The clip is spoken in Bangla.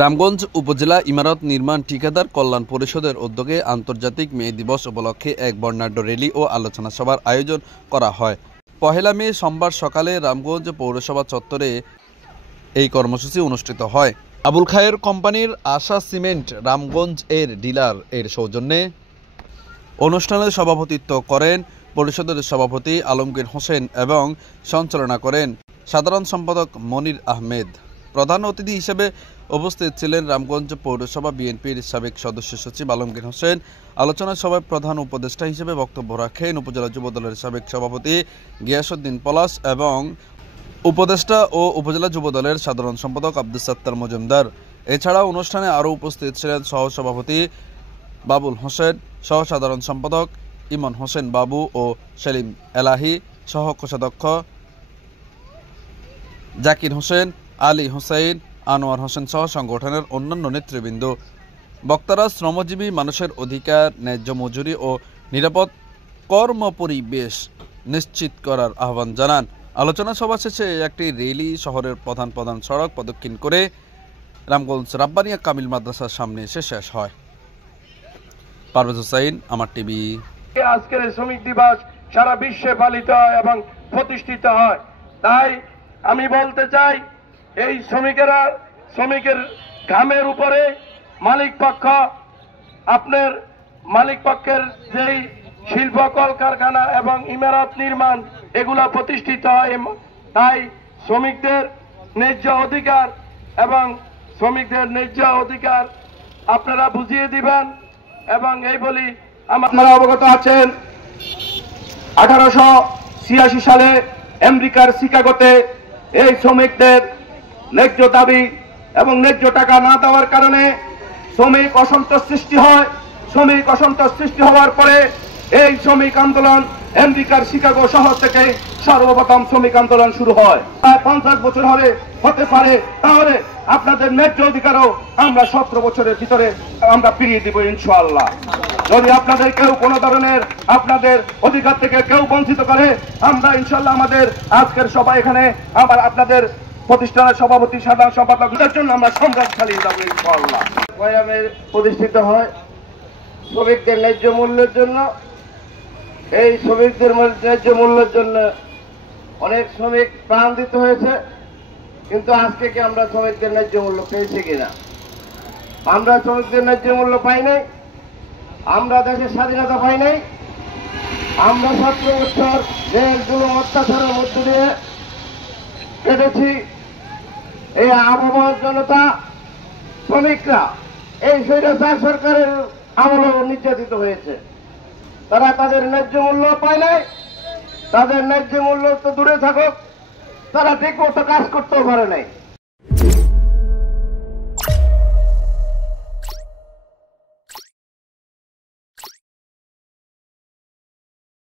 রামগঞ্জ উপজেলা ইমারত নির্মাণ ঠিকাদার কল্যাণ পরিষদের উদ্যোগে আন্তর্জাতিক মে দিবস উপলক্ষে এক বর্ণাঢ্য র্যালি ও আলোচনা সভার আয়োজন করা হয়। পহেলা মে সোমবার সকালে রামগঞ্জ পৌরসভা চত্বরে এই কর্মসূচি অনুষ্ঠিত হয়। আবুল খায়ের কোম্পানির আশা সিমেন্ট রামগঞ্জ এর ডিলার এর সৌজন্যে অনুষ্ঠানে সভাপতিত্ব করেন পরিষদের সভাপতি আলমগীর হোসেন এবং সঞ্চালনা করেন সাধারণ সম্পাদক মনির আহমেদ। প্রধান অতিথি হিসেবে উপস্থিত ছিলেন রামগঞ্জ পৌরসভা বিএনপির সাবেক সদস্য সচিব আলমগীর হোসেন। আলোচনা সভায় প্রধান উপদেষ্টা হিসেবে বক্তব্য রাখেন উপজেলা যুবদলের সাবেক সভাপতি গিয়াসউদ্দিন পলাশ এবং উপদেষ্টা ও উপজেলা যুবদলের সাধারণ সম্পাদক আব্দুস সাত্তার মজুমদার। এছাড়াও অনুষ্ঠানে আরও উপস্থিত ছিলেন সহসভাপতি বাবুল হোসেন, সহ সাধারণ সম্পাদক ইমন হোসেন বাবু ও সেলিম এলাহি, সহ কোষাধ্যক্ষ জাকির হোসেন, আলী হোসেন, আনোয়ার হোসেন সহ সংগঠনের অন্যান্য নেতৃবৃন্দ। বক্তারা শ্রমজীবী মানুষের অধিকার, ন্যায্য মজুরি ও নিরাপদ কর্মপরিবেশ নিশ্চিত করার আহ্বান জানান। আলোচনা সভা শেষে একটি র্যালি শহরের প্রধান প্রধান সড়ক প্রদক্ষিণ করে রামগঞ্জ রাব্বানিয়া কামিল মাদ্রাসার সামনে এসে শেষ হয়। পারভেজ হোসেন, আমার টিভি। আজকের শ্রমিক দিবস সারা বিশ্বে পালিত হয় এবং প্রতিষ্ঠিত হয়। তাই আমি বলতে চাই, এই শ্রমিকের ঘামের উপরে মালিক পক্ষের যেই শিল্প কলকারখানা এবং ইমারত নির্মাণ এগুলা প্রতিষ্ঠিত হয়। তাই শ্রমিকদের ন্যায্য অধিকার আপনারা বুঝিয়ে দিবেন। এবং এই বলি, আপনারা অবগত আছেন 1886 সালে আমেরিকার শিকাগোতে এই শ্রমিকদের ন্যায্য দাবি এবং ন্যায্য টাকা না দেওয়ার কারণে শ্রমিক অসন্তোষ সৃষ্টি হয়। শ্রমিক অসন্তোষ সৃষ্টি হওয়ার পরে এই শ্রমিক আন্দোলন আমেরিকার শিকাগো শহর থেকে সর্বপ্রথম শ্রমিক আন্দোলন শুরু হয়। প্রায় 50 বছর হতে পারে। তাহলে আপনাদের ন্যায্য অধিকারও আমরা 17 বছরের ভিতরে আমরা ফিরিয়ে দিব ইনশাআল্লাহ। যদি আপনাদের কেউ কোনো ধরনের আপনাদের অধিকার থেকে কেউ বঞ্চিত করে, আমরা ইনশাআল্লাহ আমাদের আজকের সবাই এখানে আবার আপনাদের প্রতিষ্ঠানের সভাপতি, সাধারণ সম্পাদকদের জন্য আমরা সংগ্রাম চালিয়ে যাবো ইনশাআল্লাহ। প্রতিষ্ঠিত হয় শ্রমিকদের ন্যায্য মূল্যের জন্য। এই শ্রমিকদের ন্যায্য মূল্যের জন্য অনেক শ্রমিক প্রাণ দিতে হয়েছে, কিন্তু আজকে কি আমরা শ্রমিকদের ন্যায্য মূল্য পেয়েছি কিনা? আমরা শ্রমিকদের ন্যায্য মূল্য পাই নাই। আমরা দেশের স্বাধীনতা পাই নাই। আমরা 17 বছর জেল জুলুম অত্যাচারের মধ্যে দিয়ে কেটেছি। এই আবহাওয়ার জনতা শ্রমিকরা এই স্বৈরাচার সরকারের আমলে নির্যাতিত হয়েছে। তারা তাদের ন্যায্য মূল্য পায় নাই। তাদের ন্যায্য মূল্য তো দূরে থাকুক, তারা ঠিক মতো কাজ করতেও পারে নাই।